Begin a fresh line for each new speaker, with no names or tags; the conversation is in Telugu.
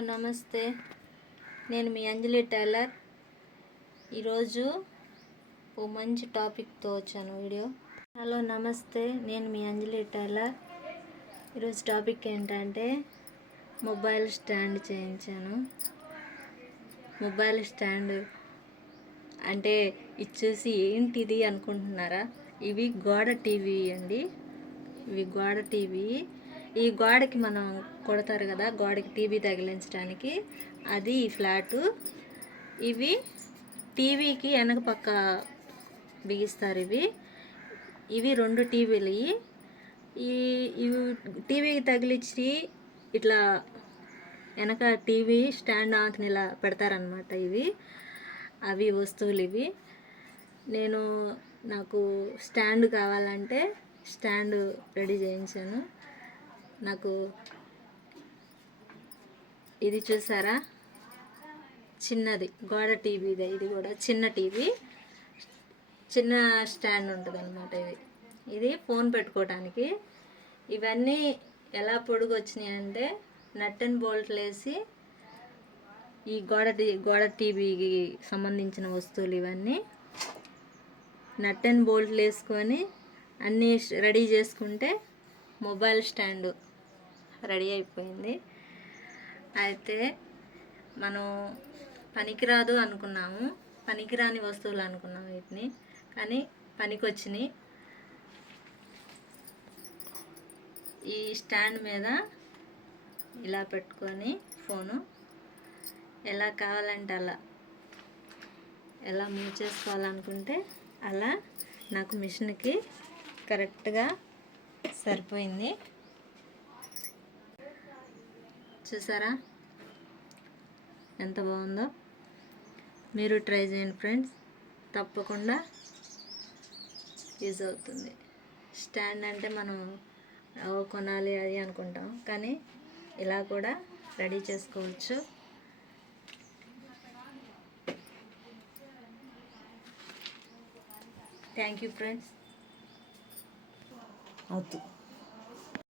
నమస్తే. నేను మీ అంజలి టైలర్. ఈరోజు ఓ మంచి టాపిక్తో వచ్చాను వీడియో. హలో నమస్తే. నేను మీ అంజలి టైలర్. ఈరోజు టాపిక్ ఏంటంటే మొబైల్ స్టాండ్ చేయించాను. మొబైల్ స్టాండ్ అంటే ఇది చూసి ఏంటిది అనుకుంటున్నారా? ఇవి గోడ టీవీ అండి. ఇవి గోడ టీవీ ఈ గోడకి మనం కొడతారు కదా గోడకి టీవీ తగిలించడానికి. అది ఈ ఫ్లాటు. ఇవి టీవీకి వెనక పక్క బిగిస్తారు ఇవి. ఇవి రెండు టీవీలు ఈ ఇవి టీవీకి తగిలించి ఇట్లా వెనక టీవీ స్టాండ్ ఆన్ ఇలా పెడతారనమాట ఇవి. అవి వస్తువులు ఇవి. నేను నాకు స్టాండ్ కావాలంటే స్టాండ్ రెడీ చేయించాను. నాకు ఇది చూసారా? చిన్నది. గోడ టీవీదే ఇది. కూడా చిన్న టీవీ. చిన్న స్టాండ్ ఉంటుంది అనమాట ఇది. ఇది ఫోన్ పెట్టుకోవడానికి ఇవన్నీ ఎలా పొడుగు వచ్చినాయి అంటే నట్ అండ్ బోల్ట్లు వేసి ఈ గోడ టీ గోడ టీవీకి సంబంధించిన వస్తువులు ఇవన్నీ నట్ అండ్ బోల్ట్లు వేసుకొని అన్నీ రెడీ చేసుకుంటే మొబైల్ స్టాండు. రెడీ అయిపోయింది. అయితే మనం పనికిరాదు అనుకున్నాము. పనికిరాని వస్తువులు అనుకున్నాం వీటిని. కానీ పనికొచ్చినాయి. ఈ స్టాండ్ మీద ఇలా పెట్టుకొని ఫోను. ఎలా కావాలంటే అలా. ఎలా మూవ్ చేసుకోవాలనుకుంటే అలా. నాకు మిషన్కి కరెక్ట్గా సరిపోయింది. చూసారా? ఎంత బాగుందో? మీరు ట్రై చేయండి ఫ్రెండ్స్. తప్పకుండా యూజ్ అవుతుంది. స్టాండ్ అంటే మనం కొనాలి అది అనుకుంటాం. కానీ ఇలా కూడా రెడీ చేసుకోవచ్చు. Thank you friends.
అవుతుంది